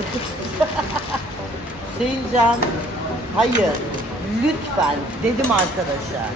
Hüseyincan, hayır. Lütfen dedim arkadaşa.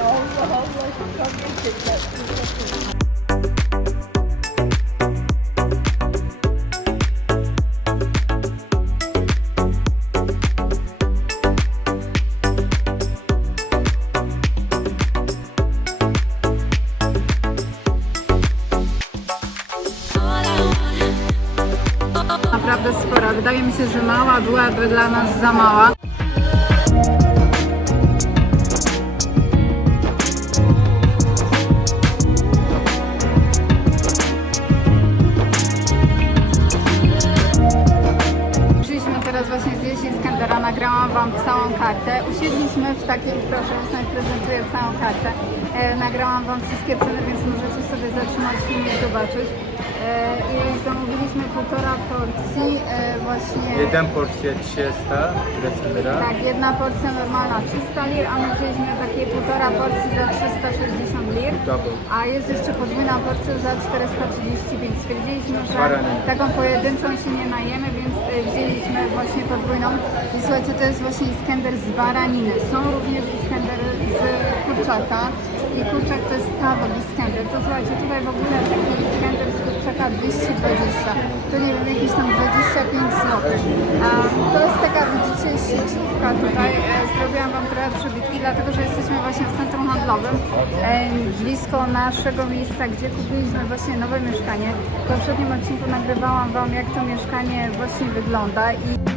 Allah Allah çok gerçekten. Naprawdę spora. Wydaje mi się, że mała byłaby dla nas za mała. Nagrałam Wam całą kartę. Usiedliśmy w takiej, proszę, ja prezentuję całą kartę. E, nagrałam Wam wszystkie ceny, więc możecie sobie zatrzymać film i zobaczyć. E, I zamówiliśmy półtora porcji e, właśnie... Jeden porcja 300 lira. Tak, jedna porcja normalna 300 lir, a my wzięliśmy takie półtora porcji za 360 lir. A jest jeszcze podwójna porcja za 435. Stwierdziliśmy, że taką pojedynczą się nie najemy, więc e, wzięliśmy właśnie podwójną. I słuchajcie, to jest właśnie Iskender z baraniny. Są również Iskendery z kurczaka. I kurczak to jest kawok Iskender. To słuchajcie, tutaj w ogóle taki Iskender z kurczaka 220. To nie wiem, jakieś tam 25 zł. To jest taka, widzicie, sieciówka tutaj. E, Zrobiłam Wam trochę przebitki, dlatego że jesteśmy właśnie w centrum handlowym, e, blisko naszego miejsca, gdzie kupiliśmy właśnie nowe mieszkanie. W poprzednim odcinku nagrywałam Wam, jak to mieszkanie właśnie wygląda i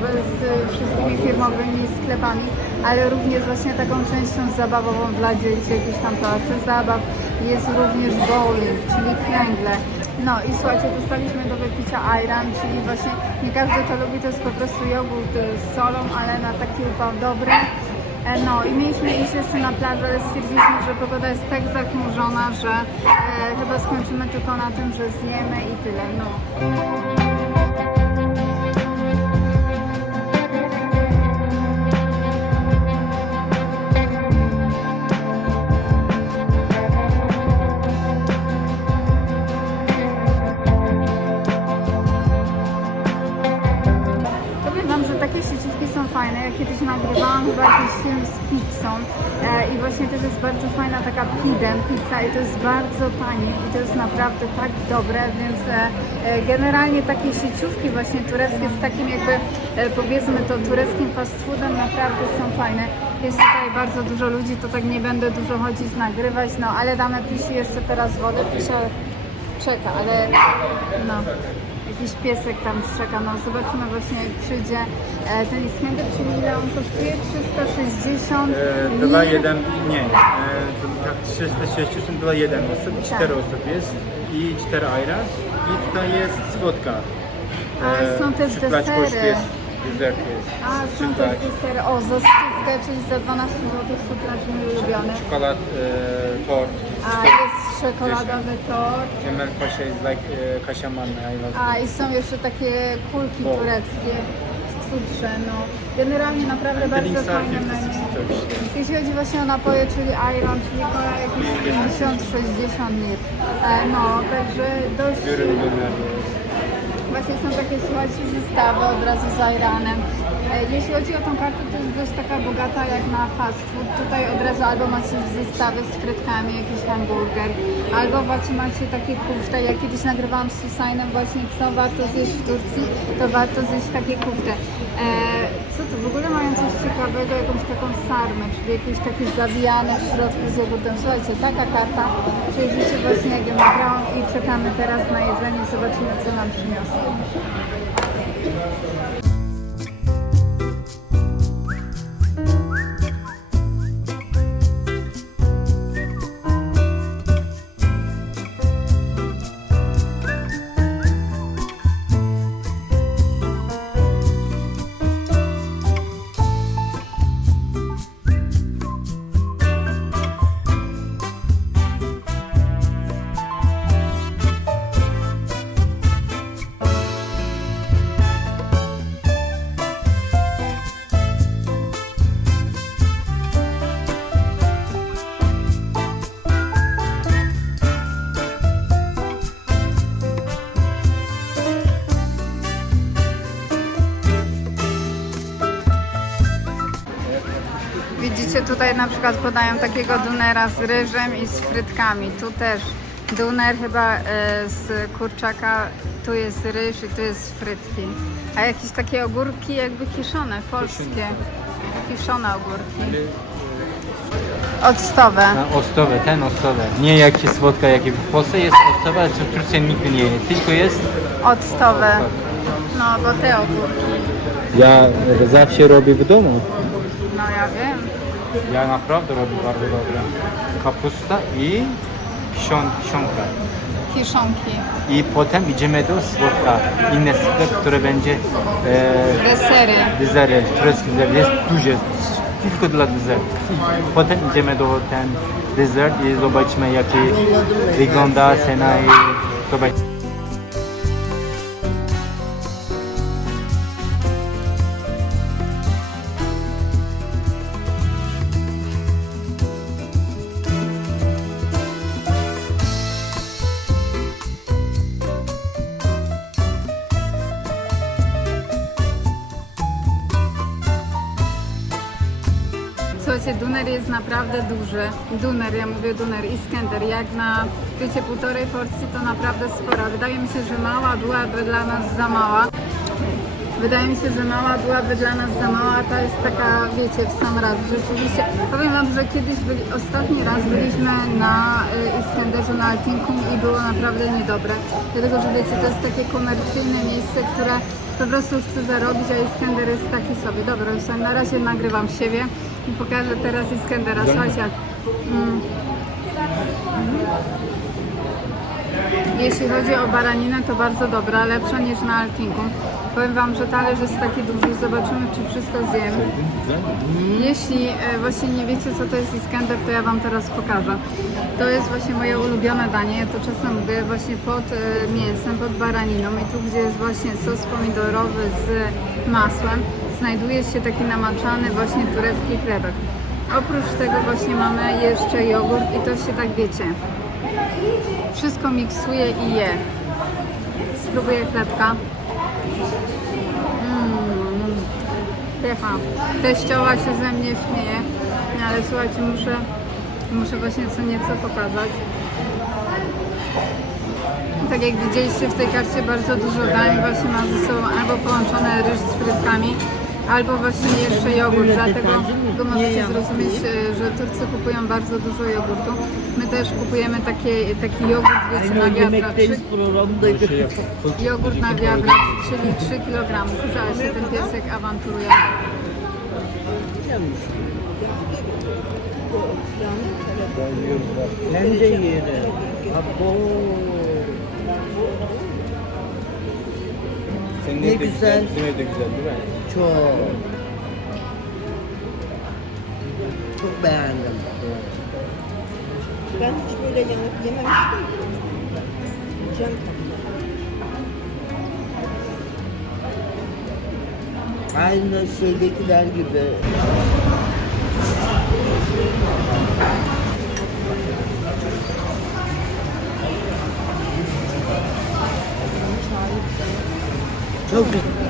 z wszystkimi firmowymi sklepami, ale również właśnie taką częścią zabawową dla dzieci, jakieś tam placy zabaw. Jest również bowling, czyli kręgle. No i słuchajcie, dostaliśmy do wypicia ayran, czyli właśnie nie każdy to lubi, to jest po prostu jogurt z solą, ale na taki upał dobry. E, No i mieliśmy iść jeszcze na plażę, ale stwierdziliśmy, że pogoda jest tak zachmurzona, że e, chyba skończymy tylko na tym, że zjemy i tyle. No. Właśnie też jest bardzo fajna taka pidem, pizza i to jest bardzo tanie i to jest naprawdę tak dobre, więc e, e, generalnie takie sieciówki właśnie tureckie z takim jakby e, powiedzmy to tureckim fast foodem naprawdę są fajne. Jest tutaj bardzo dużo ludzi, to tak nie będę dużo chodzić, nagrywać, no ale damy Pisi jeszcze teraz wodę, Pisia czeka, ale no jakiś piesek tam czeka, no zobaczymy właśnie jak przyjdzie e, ten Iskender, czyli ile on kosztuje? 360 E, Dla jeden, nie, e, to tak 360 dla jeden osób, Tak. cztery osób jest i cztery ajra i tutaj jest słodka. A, są też przy placzkoszku desery. jest dessert jest. A są też plać- desery, o za stówkę, czyli za 12 zł suplacz mój ulubiony. Czekolad, e, tort. A jest czekoladowy tort. Kemal Pasha jest like I love A i są jeszcze takie kulki Wow. tureckie, twórcze, no. Generalnie naprawdę bardzo Drinks are fajne 50, menu. 60 Turkish. Jeśli chodzi właśnie o napoje, czyli czyli kola jakieś 50-60 lir. E, no, także dość... Biorę. Właśnie są takie, słuchajcie, zestawy od razu z Iranem. E, Jeśli chodzi o tą kartę, to jest dość taka bogata jak na fast food. Tutaj od razu albo macie zestawy z frytkami, jakiś hamburger, albo macie, macie takie kufte. Ja kiedyś nagrywałam z Susainem właśnie, co warto zjeść w Turcji, to warto zjeść takie kufte. E, co to, w ogóle mają coś ciekawego, jakąś taką sarmę, czyli jakieś takie zawijane w środku z jogurtem. Słuchajcie, taka karta, przejrzycie właśnie jak ją nagrałam i czekamy teraz na jedzenie, zobaczymy co nam przyniosą. Thank you. Tutaj na przykład podają takiego dunera z ryżem i z frytkami. Tu też duner chyba e, z kurczaka, tu jest ryż i tu jest frytki. A jakieś takie ogórki jakby kiszone, polskie. Kiszone ogórki. Octowe. Na Ostowe, ten ostowe. Nie jakie słodka, jakie w Polsce jest ostowe, ale w Turcji nigdy nie jest. Tylko jest... Octowe. No, bo te ogórki. Ja zawsze robię w domu. No ja wiem. Ja naprawdę robię bardzo dobre. Kapusta i kiszon, kiszonka. Kiszonki. I potem idziemy do słodka. Inny sklep, który będzie e, Desery. dezery, turecki dezer. Jest duży, tylko dla dezeru. I potem idziemy do ten dezert i zobaczymy jaki wygląda cena i zobaczymy. Duner jest naprawdę duży. Duner, ja mówię duner, Iskender, jak na, wiecie, półtorej porcji to naprawdę spora. Wydaje mi się, że mała byłaby dla nas za mała. Wydaje mi się, że mała byłaby dla nas za mała, ta jest taka, wiecie, w sam raz. Rzeczywiście, powiem Wam, że kiedyś byli, ostatni raz byliśmy na y, Iskenderze, na Altinkum i było naprawdę niedobre. Dlatego, że wiecie, to jest takie komercyjne miejsce, które po prostu chce zarobić, a Iskender jest taki sobie. Dobra, już na razie nagrywam siebie i pokażę teraz Iskendera. Słuchajcie, mm, jeśli chodzi o baraninę, to bardzo dobra, lepsza niż na Altinkum. Powiem Wam, że talerz jest taki duży, zobaczymy czy wszystko zjem. Jeśli e, właśnie nie wiecie co to jest Iskender, to ja Wam teraz pokażę. To jest właśnie moje ulubione danie, ja to czasem lubię właśnie pod e, mięsem, pod baraniną i tu gdzie jest właśnie sos pomidorowy z masłem, znajduje się taki namaczany właśnie turecki chlebek. Oprócz tego właśnie mamy jeszcze jogurt i to się tak wiecie, wszystko miksuje i je. Spróbuję chlebka. Mmm, pycha. Teściowa się ze mnie śmieje, No, ale słuchajcie, muszę, muszę właśnie co nieco pokazać. Tak jak widzieliście w tej karcie bardzo dużo dań właśnie ma ze sobą albo połączone ryż z frytkami, albo właśnie jeszcze jogurt, dlatego go możecie zrozumieć, e, że Turcy kupują bardzo dużo jogurtu. My też kupujemy takie, taki jogurt, wiecie, na wiatra, trzy- jogurt na wiadra, czyli 3 kg. Kurczę, ale się ten piesek awanturuje. Ben de yerim. Abo. Senin Ne güzel. De güzel değil mi? Çok. Çok beğendim. Ben hiç böyle yemek yememiştim. Yiyeceğim. Aynı şeydekiler gibi. Çok güzel.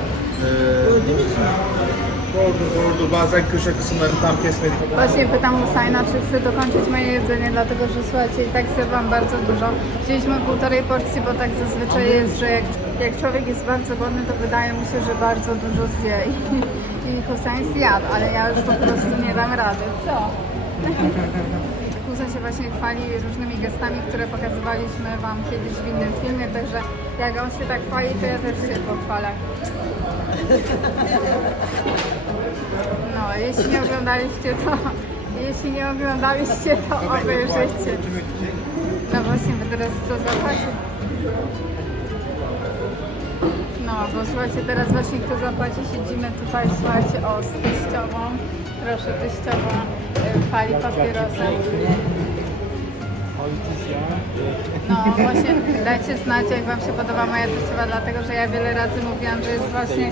Doğru doğru bazen köşe kısımlarını tam kesmedik. Właśnie pytam Husajna, czy chce dokończyć moje jedzenie, dlatego że słuchajcie, i tak zjadłam bardzo dużo. Wzięliśmy półtorej porcji, bo tak zazwyczaj jest, że jak, jak człowiek jest bardzo głodny, to wydaje mu się, że bardzo dużo zje. I, i Husajn zjadł, ale ja już po prostu nie dam rady. Co? Się właśnie chwali różnymi gestami, które pokazywaliśmy Wam kiedyś w innym filmie, także jak on się tak chwali, to ja też się pochwalę. No, jeśli nie oglądaliście to, jeśli nie oglądaliście to obejrzyjcie. No właśnie, bo teraz to zapłaci. No, bo słuchajcie, teraz właśnie kto zapłaci, siedzimy tutaj, słuchajcie, o, z teściową. Proszę, teściowa y, pali papierosy. No właśnie, dajcie znać, jak Wam się podoba moja teściowa, dlatego że ja wiele razy mówiłam, że jest właśnie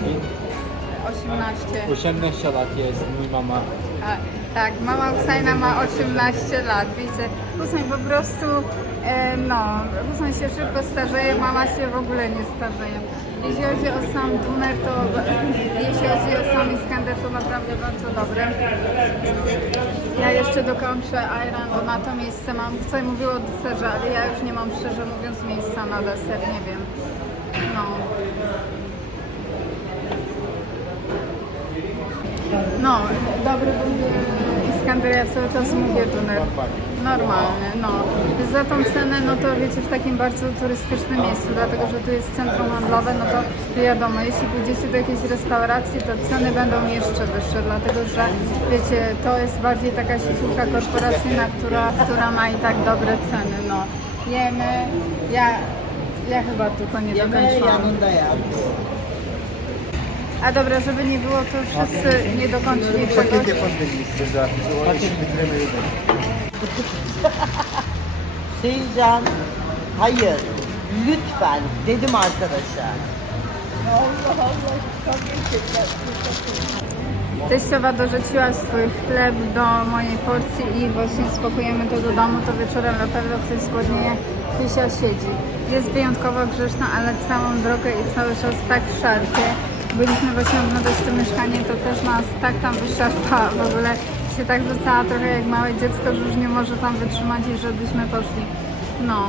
18. 18 lat jest mój mama. A, tak, mama Husajna ma 18 lat, wiecie. Husajn po prostu, e, no, Husajn się szybko starzeje, mama się w ogóle nie starzeje. Jeśli chodzi o sam duner, to jeśli chodzi o sam Iskander, to naprawdę bardzo dobry. Ja jeszcze dokończę Iron, bo na to miejsce mam, tutaj mówiło o deserze, ale ja już nie mam szczerze mówiąc miejsca na deser, nie wiem. No. No, dobry był Iskander, ja cały czas mówię duner. Normalny, no. Za tą cenę, no to wiecie, w takim bardzo turystycznym miejscu, dlatego że tu jest centrum handlowe, no to wiadomo, jeśli pójdziecie do jakiejś restauracji, to ceny będą jeszcze wyższe, dlatego że wiecie, to jest bardziej taka sieciówka korporacyjna, która, która ma i tak dobre ceny, no. Jemy, ja, ja chyba tylko nie dokończyłam. A dobra, żeby nie było, to wszyscy nie dokończyli czegoś. Seyircan, hayır. Lütfen dedim arkadaşa. Teściowa dorzuciła swój chleb do mojej porcji i właśnie spakujemy to do domu, to wieczorem na pewno ktoś zgłodnieje, Krysia siedzi. Jest wyjątkowo grzeczna, ale całą drogę i cały czas tak szarpie. Byliśmy właśnie oglądać to mieszkanie, to też nas tak tam wyszarpa, w ogóle się tak rzucała trochę jak małe dziecko, że już nie może tam wytrzymać i żebyśmy poszli. No,